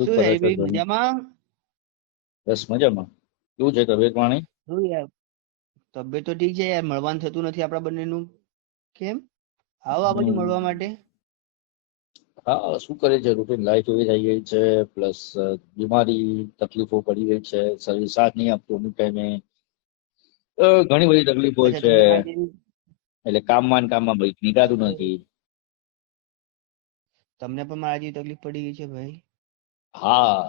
શું શું કરો છો હેરી તમે? મજામાં? બસ મજામાં. કેવું છે તબિયત પાણી? શું યાર, તબિયત તો ઠીક છે યાર, મળવાનું થતું નથી આપણા બંનેનું. કેમ? આવો આ બાજુ મળવા માટે. હા, શું કરે છે? રૂટીન લાઈફ એવી થઈ ગઈ છે, પ્લસ બીમારી તકલીફો પડી ગઈ છે, શરીર સાથ નહીં આપતું અમુક ટાઈમે. ઘણી બધી તકલીફો અચ્છા, છે, તમને મારી જેવી એટલે કામમાં ને કામમાં ભાઈ નીકળાતું અરે, નથી. તમને પણ મારા જેવી તકલીફ પડી ગઈ છે ભાઈ. હા,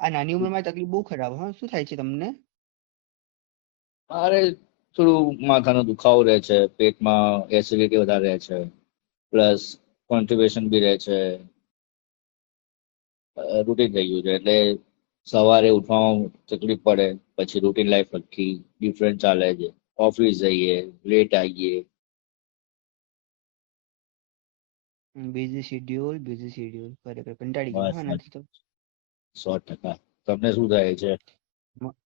આ નાની ઉંમરમાં આ તકલીફ બહુ ખરાબ. હા, શું થાય છે તમને? મારે થોડું માથાનો દુખાવો રહે છે, પેટમાં એસિડિટી વધારે રહે છે, પ્લસ કોન્સ્ટિપેશન બી રહે છે. રૂટીન થઈ ગયું છે એટલે સવારે ઉઠવામાં તકલીફ પડે, પછી રૂટીન લાઈફ આખી ડિફરન્ટ ચાલે છે. ઓફિસ જઈએ, લેટ આવીએ. બિઝી શેડ્યુલ, ખરેખર કંટાળી ગયો બસ હા બસ, નથી તો. 100%. તમને શું થાય છે? મ-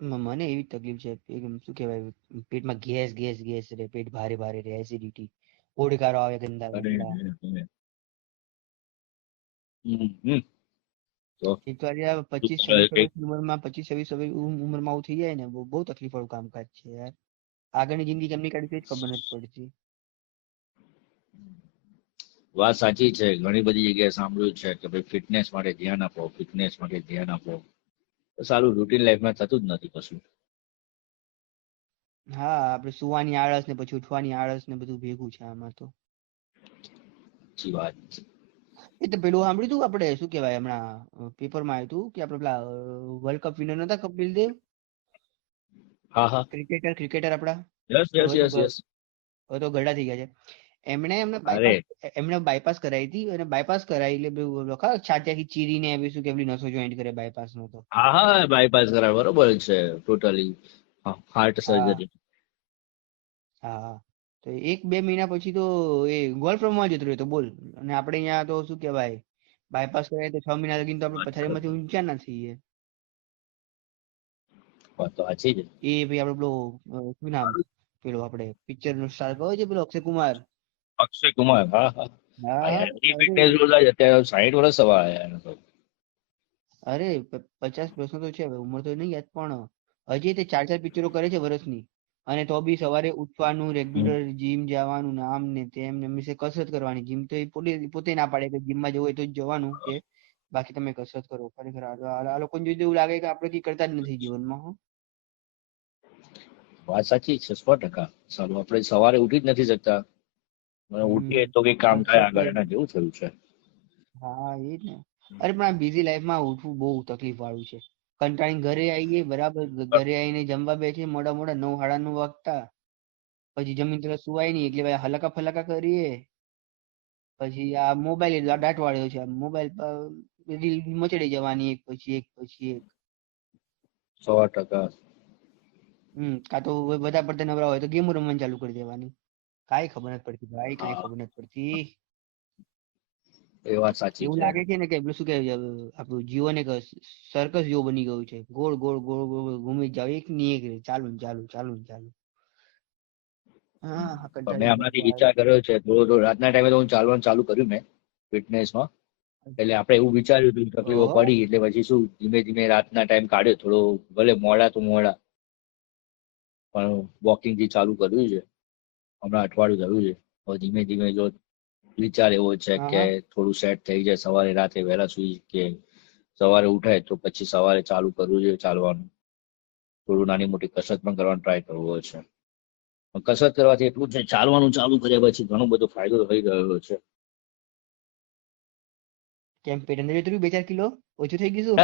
મને એવી જ તકલીફ છે. એકદમ શું કહેવાય, પેટમાં ગેસ ગેસ ગેસ રહે, પેટ ભારે ભારે રહે, એસિડિટી, ઓડકારો આવે ગંદા અરે ગંદા. હમ. તો એક તો આજે આ શું 25-26 કરે કઈક? વર્ષની ઉંમરમાં 25-26 ઉંમરમાં આવું થઈ જાય ને, બહુ બહુ તકલીફ વાળું કામકાજ છે યાર. આગળની જિંદગી કેમની કાઢવી તે જ ખબર નથી પડતી. વાત સાચી છે. ઘણી બધી જગ્યાએ સાંભળ્યું છે કે ભાઈ ફિટનેસ માટે ધ્યાન આપો, ફિટનેસ માટે ધ્યાન આપો. તો સારું રૂટીન લાઈફમાં થતું જ નથી કશું. હા, આપણે સુવાની આળસ ને પછી ઉઠવાની આળસ ને બધું ભેગું છે આમાં તો. સાચી વાત છે. એ તો પેલું સાંભળ્યું તું આપણે શું કહેવાય, હમણાં પેપરમાં આવ્યું હતું કે આપણે પેલા વર્લ્ડ કપ વિનર નતા કપિલ દેવ, હા હા. ક્રિકેટર આપડા, યસ યસ હવે તો યસ યસ. હવે તો ગડા થઈ ગયા છે. એમને અરે બાયપાસ કરાવી હતી, અને બાયપાસ કરાવી એટલે પેલું છાતીયાથી ચીરીને આવી શું કે પેલી નસો જોઈન્ટ કરે બાયપાસ નો તો. હા હા, બાયપાસ કરાવ બરોબર છે. ટોટલી હાર્ટ હા સર્જરી. હા, તો 1-2 મહિના પછી તો એ ગોલ્ફ રમવા જતો રહ્યો તો બોલ. અને આપણે અહીંયા તો શું કહેવાય, બાયપાસ કરાય તો 6 મહિના લગીને તો આપણે પથારીમાંથી ઊંચા ના થઈએ. વાત તો સાચી છે. એ ભાઈ આપણે પેલો શું નામ, પેલો આપણે પિક્ચર નો સ્ટાર કયો છે પેલો અક્ષય કુમાર. અક્ષય કુમાર, હા હા. હા હા, એની અરે ફિટનેસ જોરદાર છે. અત્યારે 60 વર્ષ સવા આવ્યા એને તો. અરે 50 વર્ષ નો તો છે હવે, ઉંમર તો નહીં યાદ પણ હજી તે 4-4 પિક્ચરો કરે છે વર્ષની. અને તો બી સવારે ઉઠવાનું, હમ. રેગ્યુલર જીમ જવાનું, ને આમ ને તેમ ને મીન્સ કસરત કરવાની. જીમ તો એ પોતે ના પાડે કે જીમમાં જવું હોય તો જ જવાનું કે બાકી તમે કસરત કરો. ખરેખર આ લોકોને જોઈને એવું લાગે કે આપણે કઈ કરતા જ નથી જીવનમાં. હો. વાત સાચી છે 100%. સારું આપણે સવારે ઉઠી જ નથી શકતા. અને ઉઠીએ હમ તો કઈ કામ થાય કોન્સેપ્ટ આગળ એના જેવું થયું છે. હા એ જ ને. અરે પણ આ બિઝી લાઈફમાં ઉઠવું બહુ તકલીફ વાળું છે. કંટાળીને ઘરે આવીએ, બરાબર ઘરે આવીને જમવા બેસીએ મોડા મોડા 9-9:30 વાગતા. પછી જમીન તરત સુવાય નહીં એટલે ભાઈ હલકા ફલકા કરીએ. પછી આ મોબાઈલ દાટ વાળ્યો છે, મોબાઈલ પર રીલ મચડી જવાની એક પછી એક પછી એક. 100%. કાં તો બધા પડતા નવરા હોય તો ગેમો રમવાનું ચાલુ કરી દેવાની. કાંઈ ખબર નથી પડતી ભાઈ, કાંઈ હા, ખબર નથી પડતી. એ વાત સાચી એવું છે. લાગે છે ને કે પેલું શું કે આપણું જીવન એક સર્કસ જેવું બની ગયું છે. ગોળ ગોળ ગોળ ગોળ ગોળ ઘૂમી જાવ, એક ની એક ચાલુ ને ચાલુ ચાલુ ને ચાલુ. હા, મેં કંટાળી ગયા હમણાંથી ભાઈ. વિચાર કર્યો છે થોડો રાતના ટાઈમે તો હું ચાલવાનું ચાલુ કર્યું મેં ફિટનેસમાં. એટલે આપણે એવું વિચાર્યું હતું તકલીફો ઓહો. પડી એટલે પછી શું ધીમે ધીમે રાતના ટાઈમ કાઢ્યો થોડો, ભલે મોડા તો મોડા પણ વોકિંગ થી ચાલુ કર્યું છે. હમણાં અઠવાડિયું થયું છે. હવે ધીમે ધીમે જો વિચાર એવો છે હા કે હા. થોડું સેટ થઈ જાય, સવારે રાતે વહેલા સુઈ કે સવારે ઉઠાય તો પછી સવારે ચાલુ કરવું જોઈએ ચાલવાનું. થોડું નાની મોટી કસરત પણ કરવાનો ટ્રાય કરવો છે. પણ કસરત કરવાથી એટલું છે, ચાલવાનું ચાલુ કર્યા પછી ઘણો બધો ફાયદો થઈ રહ્યો છે. કેમ પેટ અંદર ઉતર્યું 2-4 કિલો ઓછું થઈ ગયું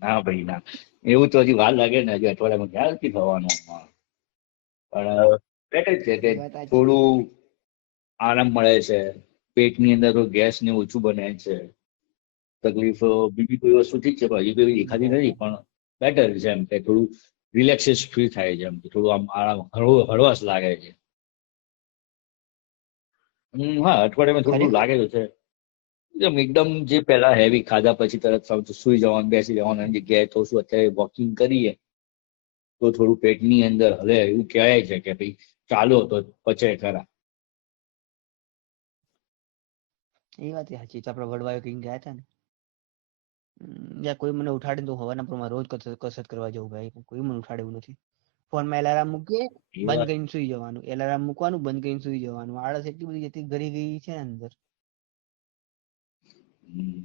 ના ભાઈ ના, એવું તો હજી વાર લાગે ને, હજી અઠવાડિયામાં ક્યારથી થવાનું. પણ બેટર છે કે એ વાત સાચી. થોડું આરામ મળે છે, પેટની અંદર તો ગેસ ને ઓછું બને છે. તકલીફ બીજી કોઈ વસ્તુ ઠીક છે પણ હજી તો એવી દેખાતી નથી, પણ બેટર છે એમ કે થોડું રિલેક્સેશ ફીલ થાય છે, એમ કે થોડું આમ આરામ હળવાશ લાગે છે. હા, અઠવાડિયામાં થોડું થોડું ખરેખર. લાગે તો છે. એકદમ જે પેલા હેવી ખાધા પછી તરત સુઈ જવાનું બેસી જવાનું એની જગ્યાએ તો શું અત્યારે વોકિંગ કરીએ તો થોડું પેટની અંદર હલે, એવું કહેવાય છે કે ભાઈ ચાલો તો પચે ખરા. એ વાત સાચી. તો આપણે વડવાયો કઈ ગયા હતા ને, યા કોઈ મને ઉઠાડે ને તો હવારના પોરમાં રોજ કસરત કરવા જવું ભાઈ, પણ કોઈ મને ઉઠાડે એવું નથી. ફોનમાં એલાર્મ મૂકીએ, એ બંધ વાત કરીને સુઈ જવાનું, એલાર્મ મૂકવાનું, બંધ કરીને સુઈ જવાનું. આળસ એટલી બધી જતી ઘરી ગઈ છે ને અંદર.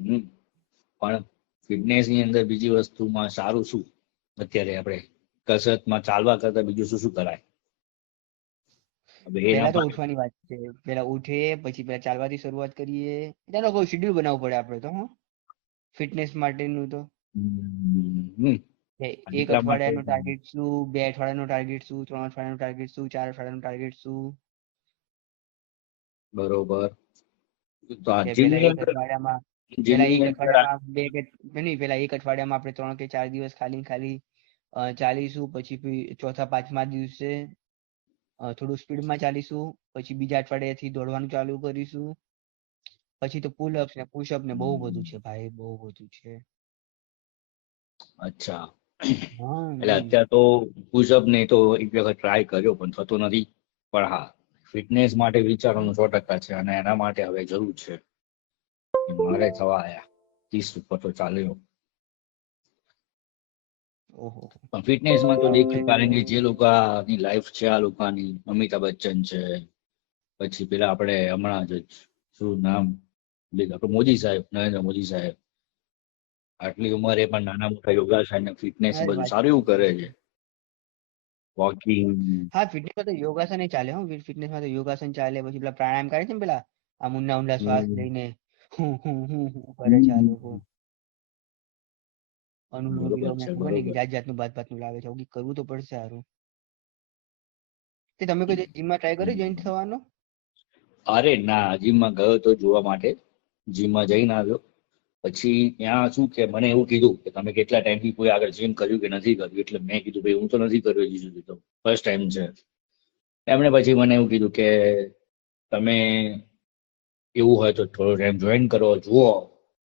હમ. પણ ફિટનેસ ની અંદર બીજી વસ્તુમાં સારું શું અત્યારે આપણે કસરતમાં ચાલવા કરતા બીજું શું શું કરાય? હવે એના પહેલા તો માટે ઉઠવાની વાત છે. પહેલા ઉઠીએ, પછી પહેલા ચાલવાથી શરૂઆત કરીએ. એનો કોઈ શેડ્યુલ બનાવવું પડે આપણે તો, હો ફિટનેસ માટેનું તો. હમ. કે એક એટલા માટે અઠવાડિયાનું ટાર્ગેટ શું, 2 અઠવાડિયાનું ટાર્ગેટ શું, 3 અઠવાડિયાનું ટાર્ગેટ શું, 4 અઠવાડિયાનું ટાર્ગેટ શું. બરોબર. તો આ કે પેલા જીમની એક અંદર અઠવાડિયામાં પેલા જીમની એક અંદર અઠવાડિયામાં નહીં, પેલા એક અઠવાડિયામાં આપણે 3 કે 4 દિવસ ખાલી ને ખાલી ચાલીશું. પછી ચોથા પાંચમા દિવસે થોડું સ્પીડમાં ચાલીશું. પછી બીજા અઠવાડિયાથી દોડવાનું ચાલુ કરીશું. પછી તો પુલઅપ ને પુશઅપ ને બહુ બધું છે ભાઈ, બહુ બધું છે. અચ્છા, હા એટલે અત્યારે તો પુશઅપ ને તો એક વખત ટ્રાય કર્યો પણ થતો નથી. પણ હા, ફિટનેસ માટે વિચારવાનું 100% છે અને એના માટે હવે જરૂર છે. મારે થવા આયા 30 ઉપર તો ચાલ્યો. ઓહો. પણ ફિટનેસમાં તો આપણે દેખ્યું, તો કારણ કે જે લોકોની લાઈફ છે આ લોકોની, અમિતાભ બચ્ચન છે, પછી પેલા આપણે હમણાં જ શું નામ આપણે મોદી સાહેબ, નરેન્દ્ર મોદી સાહેબ, આટલી ઉંમરે પણ નાના મોટા યોગાસન ફિટનેસ અરે બધું વાત સારું એવું કરે છે. વોકિંગ. હા, ફિટનેસમાં તો યોગાસન ય ચાલે. હું ફિટનેસમાં તો યોગાસન ચાલે. પછી પેલા પ્રાણાયામ કરે છે ને, પેલા આમ ઊંડા ઊંડા શ્વાસ લઈને હું હું હું હું કરે છે આ લોકો. અનુલોમ બરોબર વિલોમ છે, ખબર નહીં કે બરોબર. જાત જાતનું બાત બાતનું લાગે છે. એવું કરવું તો પડશે હારું. તે તમે કોઈ જીમમાં ટ્રાય કર્યો જોઈન્ટ થવાનો? અરે ના, જીમમાં ગયો તો જોવા માટે, જીમમાં જઈને આવ્યો. પછી ત્યાં શું કે મને એવું કીધું કે તમે કેટલા ટાઈમથી કોઈ આગળ જીમ કર્યું કે નથી કર્યું, એટલે મેં કીધું ભાઈ હું તો નથી કર્યું હજી સુધી, તો ફર્સ્ટ ટાઈમ છે. એમણે પછી મને એવું કીધું કે તમે એવું હોય તો થોડો ટાઈમ જોઈન કરો, જુઓ,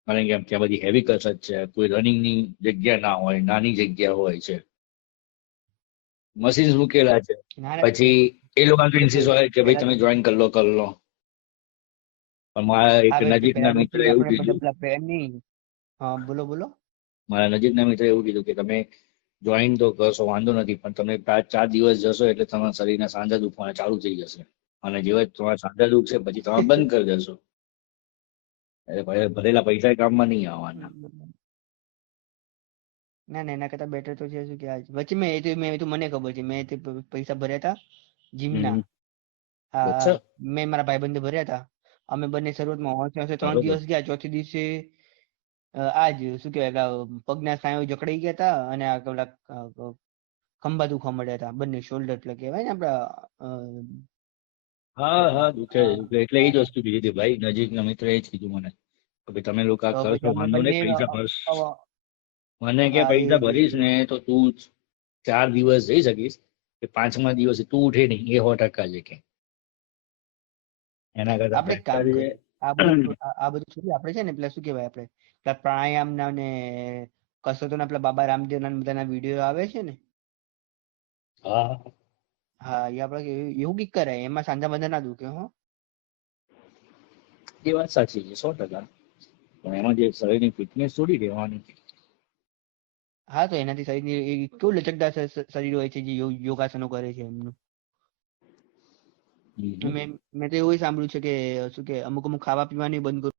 કારણ કે ત્યાં બધી હેવી કસરત છે, કોઈ રનિંગની જગ્યા ના હોય, નાની જગ્યા હોય છે, મશીન્સ મૂકેલા છે. ના ના પછી એ લોકો ઇન્સિસ હોય કે ભાઈ પેલા તો તમે જોઈન કરી લો, કરી લો. પણ મારા એક આવે પેલા નજીકના તો મિત્ર કેવું એવું આપણે કીધું, પેલા પ્લાન નહીં. હા, બોલો બોલો. મારા નજીકના મિત્ર એવું કીધું કે તમે જોઈન તો કરશો વાંધો નથી, પણ તમે 5-4 દિવસ જશો એટલે તમારા શરીરના સાંધા દુખવાના ચાલુ થઈ જશે, અને જેવા જ તમારા સાંધા દુખશે પછી તમે બંધ કરી દેશો, એટલે ભરેલા પૈસા કામમાં નહીં આવવાના. ના ના, એના કરતા બેટર તો છે શું કે વચ્ચે મેં તો મને ખબર છે, મેં તે પૈસા ભર્યા હતા જીમના. હમ. હા, અચ્છા. મેં મારા ભાઈબંધે ભર્યા હતા. અમે બંને શરૂઆતમાં હોંશે 3 બરોબર. દિવસ ગયા. ચોથી દિવસે આજ શું કહેવાય પગના સ્નાયુ જકડાઈ ગયા હતા અને આ પેલા ખંભા દુખવા મળ્યા હતા બંને, શોલ્ડર એટલે કહેવાય ને આપડા હા હા, દુખે હા દુખે. એટલે એ જ હા. વસ્તુ કીધી હતી ભાઈ, નજીકના મિત્ર એ જ કીધું મને કે ભાઈ તમે લોકો આ તો કરશો પછી અમે વાંધો બંને નહીં, પૈસા ભરશ. અ- મને કે હા પૈસા ભરીશ ને તો તું 4 દિવસ જઈ શકીશ, કે 5મા દિવસે તું ઉઠે નહીં એ 100% છે કે એના કરતા આપણે એક બેટર કામ છે. કરીએ. આ બધું છોડી આપણે છે ને પેલા શું કહેવાય આપણે પેલા પ્રાણાયામ ના ને કસરતોના પેલા બાબા રામદેવ ના બધાના વિડીયો આવે છે ને. હા, હા, એ આપણે એવું કઈક કરાય, એમાં સાંધા બંધા ના દુખે હો. એ વાત સાચી છે 100%. પણ એમાં જે શરીરની ફિટનેસ છોડી દેવાની. હા, તો એનાથી શરીર કેવું લચકદાર શરીર હોય છે જે યોગાસનો કરે છે એમનું. હમ. મેં તો એવું સાંભળ્યું છે કે શું કે અમુક અમુક ખાવા પીવાનું બંધ